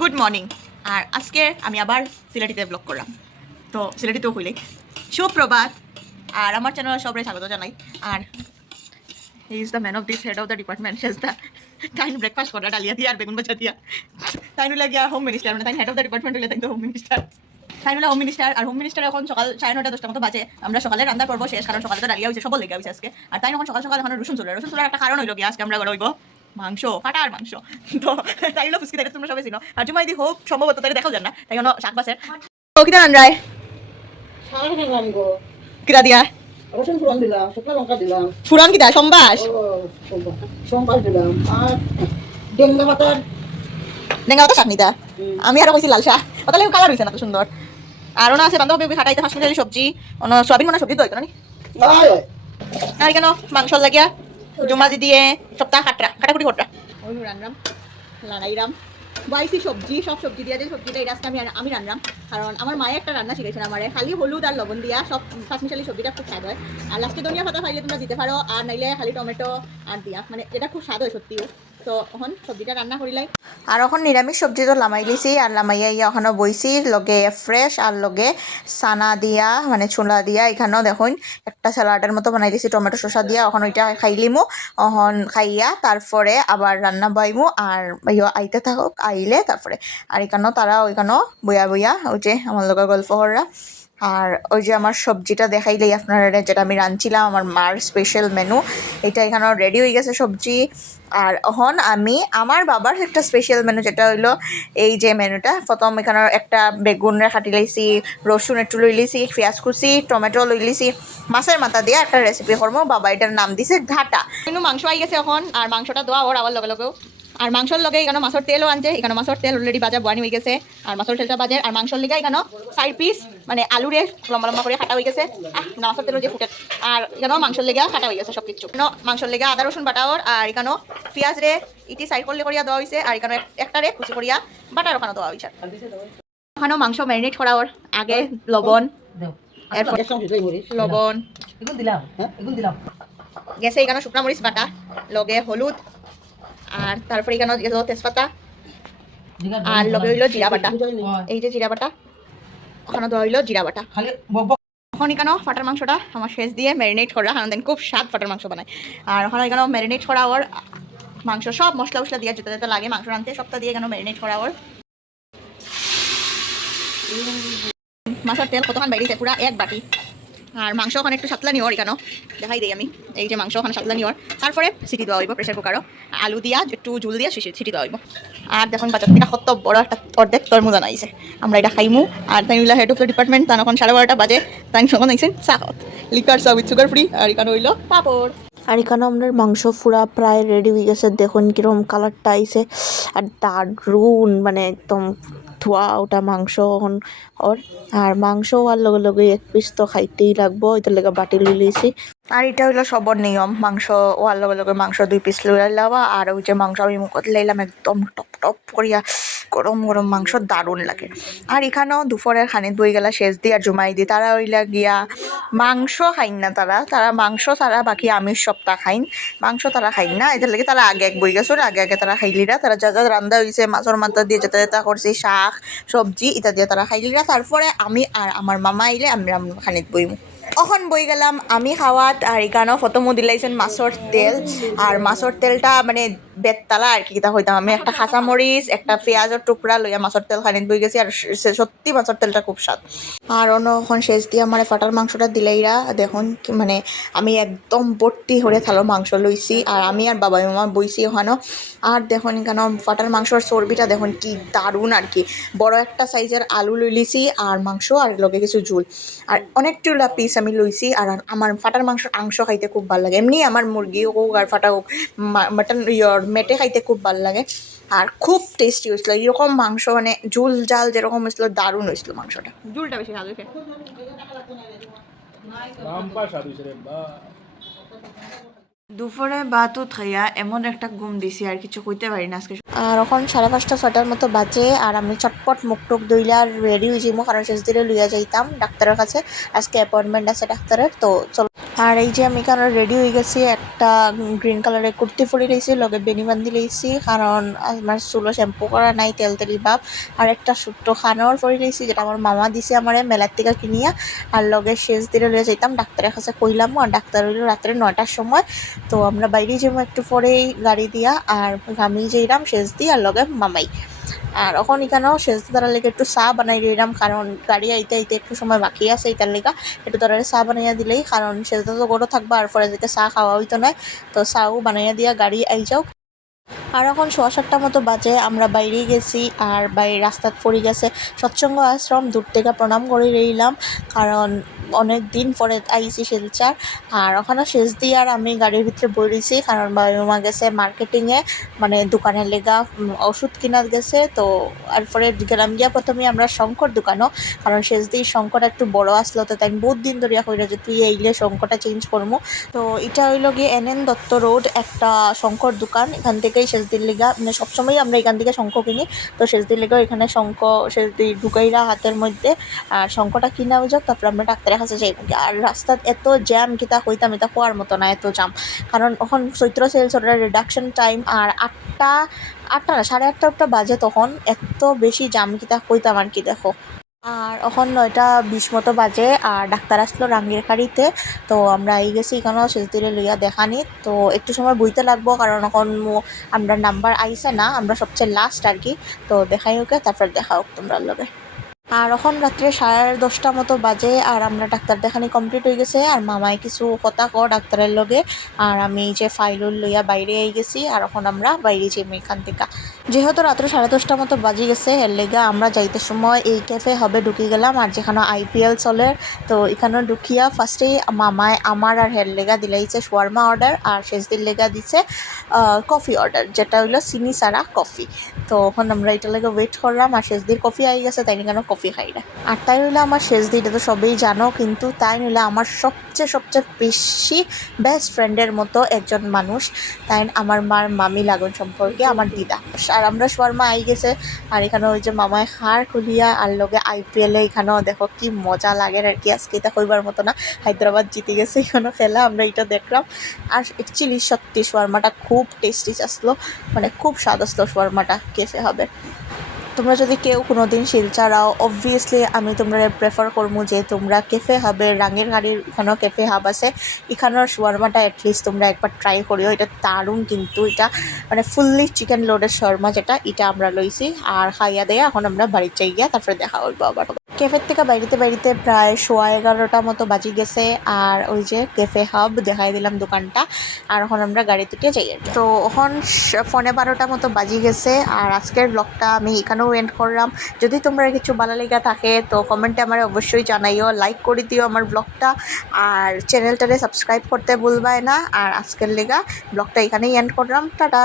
Good morning. আর আজকে আমি আবার সিলেটিতে ব্লগ করলাম, তো সিলেটিতেও হইলে সুপ্রভাত। আর আমার চ্যানেলে সবাই স্বাগত জানাই। আর he is the man of this head of the department, শেষ দ্য তাই ব্রেকফাস্ট করা ডালিয়া দিয়া আর বেগুন ভাজা দিয়া। তাই নইলে গিয়া হোম মিনিস্টার, মানে তাই হেড অফ দ্য ডিপার্টমেন্ট হইলে তাই তো হোম মিনিস্টার। তাই নইলে হোম মিনিস্টার। আর হোম মিনিস্টার এখন সকাল 9:30-10টার মতো বাজে। আমরা সকালে রান্নার পর্ব শেষ, কারণ সকালে তো ডালিয়া হয়েছে, সবল লেগে হয়েছে আজকে। আর তাই এখন সকাল সকাল এখন রসুন চুলার একটা কারণ হইল গিয়া আজকে আমরা হইব মাংস, কাটার মাংস। তো তাই হলো ফুসকি, তাই তোমরা সবাই চিনো। আর জুমাইদি হোক সম্ভবত তাই দেখাও যান না, তাই হলো শাক বাসের। ও কিতা রান রায় কিরা দিয়া রসুন ফুরন দিলাম, শুকনো লঙ্কা দিলাম, ফুরন কিতা সম্বাস সোমবার দিলাম, আর ডেঙ্গা পাতার ডেঙ্গা পাতা চাটনিটা। আমি আরো কইছি লাল শাক, তাহলে কালার হইছে না তো সুন্দর। আর ওনা আছে বান্ধবী খাটাইতে হাসপাতালি সবজি, অন সয়াবিন মনে সবজি তো হইতো না নি। আর কেন মাংস লাগিয়া জমা দিয়ে সপ্তাহ কাটাকুটি করটা ওই রান্নাম লাড়াইরাম বাইসি সবজি, সব সবজি দিয়া যে সবজিটা এটা আজকে আমি রান্নাম। কারণ আমার মায়ে একটা রান্না শিখেছেন আমারে, খালি হলুদ আর লবণ দিয়া সব পাঁচমিশালি সবজিটা খুব স্বাদ হয়। আর লাস্টে ধনিয়া পাতা খাইলে তোমরা দিতে পারো, আর নাইলে খালি টমেটো আর দিয়া, মানে এটা খুব স্বাদ হয় সত্যিও। তো এখন সবজিটা রান্না করিলাই। আর এখন নিরামিষ সবজি তো লামাই লিছি, আর লামাইয়া ইয়া ওখানে বইছি লগে ফ্রেশ আর লগে সানা দিয়া, মানে ছোলা দিয়া। এখানেও দেখুন একটা স্যালাডের মতো বানাই দিছি টমেটো শসা দিয়া। এখন ওইটা খাইলিমু, এখন খাইয়া তারপরে আবার রান্না বাইমু। আর আইতে থাকুক, আইলে তারপরে। আর এখানেও তারা ওইখানেও বইয়া বইয়া ওই যে আমার লগে গল্প কররা। আর ওই যে আমার সবজিটা দেখাইলেই আপনারা, যেটা আমি রাঁধছিলাম আমার মার স্পেশাল মেনু, এটা এখানেও রেডি হয়ে গেছে সবজি। আর এখন আমি আমার বাবার একটা স্পেশাল মেনু, যেটা হইলো এই যে মেনুটা। প্রথম এখানে একটা বেগুন কাটি লাইছি, রসুন একটু লই লিছি, পেঁয়াজ কুচি, টমেটো লই লিছি, মাছের মাথা দিয়ে একটা রেসিপি করবো। বাবা এটার নাম দিছে ঘাটা। কিন্তু মাংস আই গেছে এখন, আর মাংসটা দোয়া ওর আবার লগে লগেও। আর মাংসর লগে এখানে মাছের তেলও আনছে, এখানে মাছের তেল অলরেডি বাজা বয়ানি হয়ে গেছে। আর মাছের তেলটা বাজে। আর মাংসর লিগা এখানে 4 পিস মানে আলুরে লম্বা লম্বা করে কাটা হয়ে গেছে। মাছের তেল যে ফুটে। আর এখানেও মাংসর লেগা কাটা হয়ে গেছে সব কিছু। মাংসর লেগা আদা রসুন বাটাওর, আর এখানেও পেঁয়াজ রে ইটি সাইড করলে করিয়া দেওয়া হয়েছে। আর এখানে একটা রে কুচি করিয়া বাটার ওখানে দেওয়া হয়েছে। ওখানেও মাংস ম্যারিনেট করা ওর আগে লবণ, এরপর লবণ গেছে। এখানে শুকনা মরিচ বাটা লগে হলুদ, আর তারপরে এখানে তেজপাতা, আর লগে হইলো জিরা বাটা। এই যে জিরা বাটা, ওখানে দেওয়া হইলো জিরা বাটা। এখন এখানেও ফাটার মাংসটা আমার শেষ দিয়ে ম্যারিনেট করা, কারণ দেন খুব স্বাদ ফাটার মাংস বানায়। আর ওখানে এখানেও ম্যারিনেট করা ওর মাংস, সব মশলা উসলা দিয়ে যেতে যেতে লাগে মাংস রাঁধতে, সবটা দিয়ে এখানেও ম্যারিনেট করা ওর। মাছের তেল কতক্ষণ বাইরেছে, পুরা 1 বাটি। আর মাংস ওখানে একটু সাতলা নিওর, এখানেও দেখাই দিই আমি। এই যে মাংস ওখানে সাতলা নিওর, তারপরে সিটি দেওয়া হইব প্রেসার কুকারও, আলু দিয়া একটু ঝুল দিয়া সিটি দেওয়া হইব। আর দেখুন বাজার থেকে কত বড় একটা অর্ধেক তরমুজ আনাইছে, আমরা এটা খাইমু। আর তাই হেড অফ দ্য ডিপার্টমেন্ট তাই এখন 12:30 বাজে, তাই সঙ্গে আইসেন চাকত লিকার চা উইথ সুগার ফ্রি। আর এখানে হইলো পাপড়। আর এখানে আপনার মাংস পুরা প্রায় রেডি হয়ে গেছে, দেখুন কিরকম কালারটা আইছে। আর দারুন, মানে একদম ধোয়া ওটা মাংস ওর। আর মাংস হওয়ার লগে লগে 1 পিস তো খাইতেই লাগবো, এটার লেগে বাটি লই লইছি। আর এটা হইলো সবর নিয়ম, মাংস হওয়ার লগে লগে মাংস 2 পিস লই লাবা। আর ওই যে মাংস আমি মুখত লাইলাম, একদম টপ টপ করিয়া গরম গরম মাংস, দারুণ লাগে। আর এখানেও দুপুরের খানিত বই গেলা শেষ দিয়ে আর জুমাই দি তারা হইলা গিয়া মাংস খাইন না, তারা মাংস ছাড়া বাকি আমিষ সপ্তাহ খাইন, মাংস তারা খাইন না। এদের লাগে তারা আগে বই গেছো, আগে তারা খাইলিরা। তারা যা যা রান্দা হয়েছে মাছের মাথা দিয়ে যেটা যেটা করছি, শাক সবজি ইত্যাদি দিয়ে তারা খাইলিরা। তারপরে আমি আর আমার মামা আইলে আমরা খানিত বইমু। এখন বই গেলাম আমি খাওয়াত। আর এখানেও ফটোমো দিলাইছেন মাছের তেল। আর মাছের তেলটা মানে বেততালা আর কি কিতা হইতাম, আমি একটা কাঁচামরিচ একটা পেঁয়াজের টুকরা লইয়া মাছের তেল খানিত বই গেছি। আর সত্যি মাছের তেলটা খুব স্বাদ। আর এখন শেষ দিয়ে আমার ফাটার মাংসটা দিলাইরা, দেখুন মানে আমি একদম ভর্তি হরে থালো মাংস লইছি। আর আমি আর বাবা মামা বইছি ওখানেও। আর দেখুন এখানে ফাটার মাংসর চর্বিটা দেখুন কি দারুণ আর কি। বড় একটা সাইজের আলু লই লিছি, আর মাংস, আর লগে কিছু ঝুল, আর অনেকগুলা পিস আমি লইছি। আর আমার ফাটার মাংস খাইতে খুব ভালো লাগে। এমনি আমার মুরগি হোক আর ফাটা হোক, মাটন মেটে খাইতে খুব ভালো লাগে। আর খুব টেস্টি হয়েছিল এরকম মাংস, মানে ঝুল জাল যেরকম হয়েছিল দারুণ হয়েছিল মাংসটা। ঝুলটা বেশি ভালো হয়েছে। দুপুরে ভাতও খাইয়া এমন একটা ঘুম দিছি আর কিছু কইতে পারি না আজকে। আর এখন 5:30-6টার মতো বাজে আর আমি চটপট মুখ টুক দইলা রেডি হয়ে যাইমু, কারণ শেষ দিনে লইয়া যাইতাম ডাক্তারের কাছে, আজকে অ্যাপয়েন্টমেন্ট আছে ডাক্তারের। তো চলো। আর এই যে আমি এখানে রেডি হয়ে গেছি, একটা গ্রিন কালারের কুর্তি পরে রয়েছি, লগে বেনি বান্ধি লইছি, কারণ আমার চুলো শ্যাম্পু করা নাই, তেল তেলি ভাব। আর একটা ছোট্ট খানাও পরে রয়েছি, যেটা আমার মামা দিছে আমার মেলার থেকে কিনিয়া। আর লগে শেষ দিনে লইয়া যাইতাম ডাক্তারের কাছে কইলাম, আর ডাক্তার হইল রাত্রে 9টার সময়। তো আমরা বাইরে যাবো একটু পরেই গাড়ি দিয়া, আর আমি যাইলাম শেষ দিই আর লগে মামাই। আর এখন এখানেও শেষ তারা লেগে একটু চা বানাই দিলাম, কারণ গাড়ি আইতে আইতে একটু সময় বাকি আছে, এটার লেগা একটু তারা চা বানাইয়া দিলেই, কারণ শেষদা তো গরো থাকবা আর পরে দিকে চা খাওয়া হইতো না। তো চাও বানাইয়া দিয়া গাড়ি আই যাও। আর এখন 7:15 মতো বাজে, আমরা বাইরেই গেছি আর বাইরে রাস্তাত পড়ে গেছে সৎসঙ্গ আশ্রম। দূর থেকে প্রণাম করে রইলাম, কারণ অনেক দিন পরে আইছি শিলচার। আর ওখানে শেষ দিয়ে আর আমি গাড়ির ভিতরে বইছি, কারণ বাবা গেছে মার্কেটিংয়ে, মানে দোকানের লেগা ওষুধ কিনা গেছে। তো আর পরে গেলাম গিয়া প্রথমে আমরা শঙ্কর দোকানও, কারণ শেষ দিয়ে শঙ্করটা একটু বড় আসলো, তো তাই বহুত দিন ধরিয়া কইরা যে তুই এইলে শঙ্করটা চেঞ্জ করবো। তো এটা হইল গিয়ে NN দত্ত রোড একটা শঙ্কর দোকান, এখান থেকেই শেষ দিন লেগা, মানে সবসময় আমরা এখান থেকে শঙ্খ কিনি। তো শেষ দিন লেগেও এখানে শঙ্খ শেষ দিয়ে ঢুকাইরা হাতের মধ্যে, আর শঙ্খটা কিনা হয়ে যাক, তারপরে আমরা ডাক্তারের কাছে যাই। আর রাস্তাত এত জ্যাম, কিতা হইতাম এটা হওয়ার মতো না, এত জ্যাম। কারণ এখন চৈত্র সেলস রিডাকশন টাইম, আর 8টা না 8:30 বাজে, তখন এত বেশি জ্যাম কিতা হইতাম আর কি। দেখো, আর এখন 9:20 মতো বাজে, আর ডাক্তার আসলো রাঙ্গির গাড়িতে। তো আমরা এই গেছি এখানেও শেষ দিলে লইয়া দেখানি। তো একটু সময় বইতে লাগবো, কারণ এখন আমরা নাম্বার আইসে না, আমরা সবচেয়ে লাস্ট আর কি। তো দেখাই ওকে, তারপর দেখা হোক তোমরা লগে। আর এখন রাত্রে 10:30 মতো বাজে, আর আমরা ডাক্তার দেখানি কমপ্লিট হয়ে গেছে। আর মামায় কিছু কথা কো ডাক্তারের লগে, আর আমি এই যে ফাইল লইয়া বাইরে আই গেছি। আর এখন আমরা বাইরে যাই এখান থেকে, যেহেতু রাত্রে 10:30 মতো বাজি গেছে, এর লেগা আমরা যাইতে সময় এই ক্যাফে হবে ঢুকি গেলাম, আর যেখানে IPL চলে। তো এখানে ঢুকিয়া ফার্স্টেই মামায় আমার আর হের লেগা দিলাইছে শোয়ারমা অর্ডার, আর শেষ দিন লেগা দিছে কফি অর্ডার, যেটা হইলো চিনি ছাড়া কফি। তো এখন আমরা এটা লেগে ওয়েট করলাম, আর শেষ দিন কফি আই গেছে, তাই কেন কফি খাই না। আর তাই হইলে আমার শেষ দিন, এটা তো সবেই জানো, কিন্তু তাই হইলে আমার সবচেয়ে বেশি বেস্ট ফ্রেন্ডের মতো একজন মানুষ। তাই আমার মার মামি লাগুন সম্পর্কে আমার দিদা। আর আমরা শর্মা আই গেছে, আর এখানে ওই যে মামায় হাড় খুলিয়া, আর লগে IPL এখানেও দেখো কি মজা লাগে আর কি। আজকে এটা কইবার মতো না, হায়দ্রাবাদ জিতে গেছে এখানে খেলা, আমরা এটা দেখলাম। আর অ্যাকচুয়ালি সত্যি শর্মাটা খুব টেস্টি আসলো, মানে খুব স্বাদ আসলো শর্মাটা কেফে হবে। তোমরা যদি কেউ কোনো দিন শিলচারাও, অবভিয়াসলি আমি তোমরা প্রেফার করবো যে তোমরা কেফে হাবে, রাঙের গাড়ির এখানেও কেফে হাব আছে, এখানের শোয়ারমাটা অ্যাটলিস্ট তোমরা একবার ট্রাই করিও। এটা দারুণ, কিন্তু এটা মানে ফুললি চিকেন লোডের শর্মা, যেটা এটা আমরা লইছি। আর খাইয়া দেয়া এখন আমরা বাড়ির চাই গিয়া, তারপরে দেখা হইব আবার। ক্যাফের থেকে বাইরিতে প্রায় 11:15 মতো বাজি গেছে, আর ওই যে ক্যাফে হাব দেখাই দিলাম দোকানটা। আর এখন আমরা গাড়িতে যাই আর কি। তো এখন 12:15 মতো বাজি গেছে, আর আজকের ব্লগটা আমি এখানেও এন্ড করলাম। যদি তোমরা কিছু ভালো লেগে থাকে তো কমেন্টে আমার অবশ্যই জানাইও, লাইক করে দিও আমার ব্লগটা, আর চ্যানেলটারে সাবস্ক্রাইব করতে ভুলবাই না। আর আজকের লেগা ব্লগটা এখানেই এন্ড করলাম, টাটা।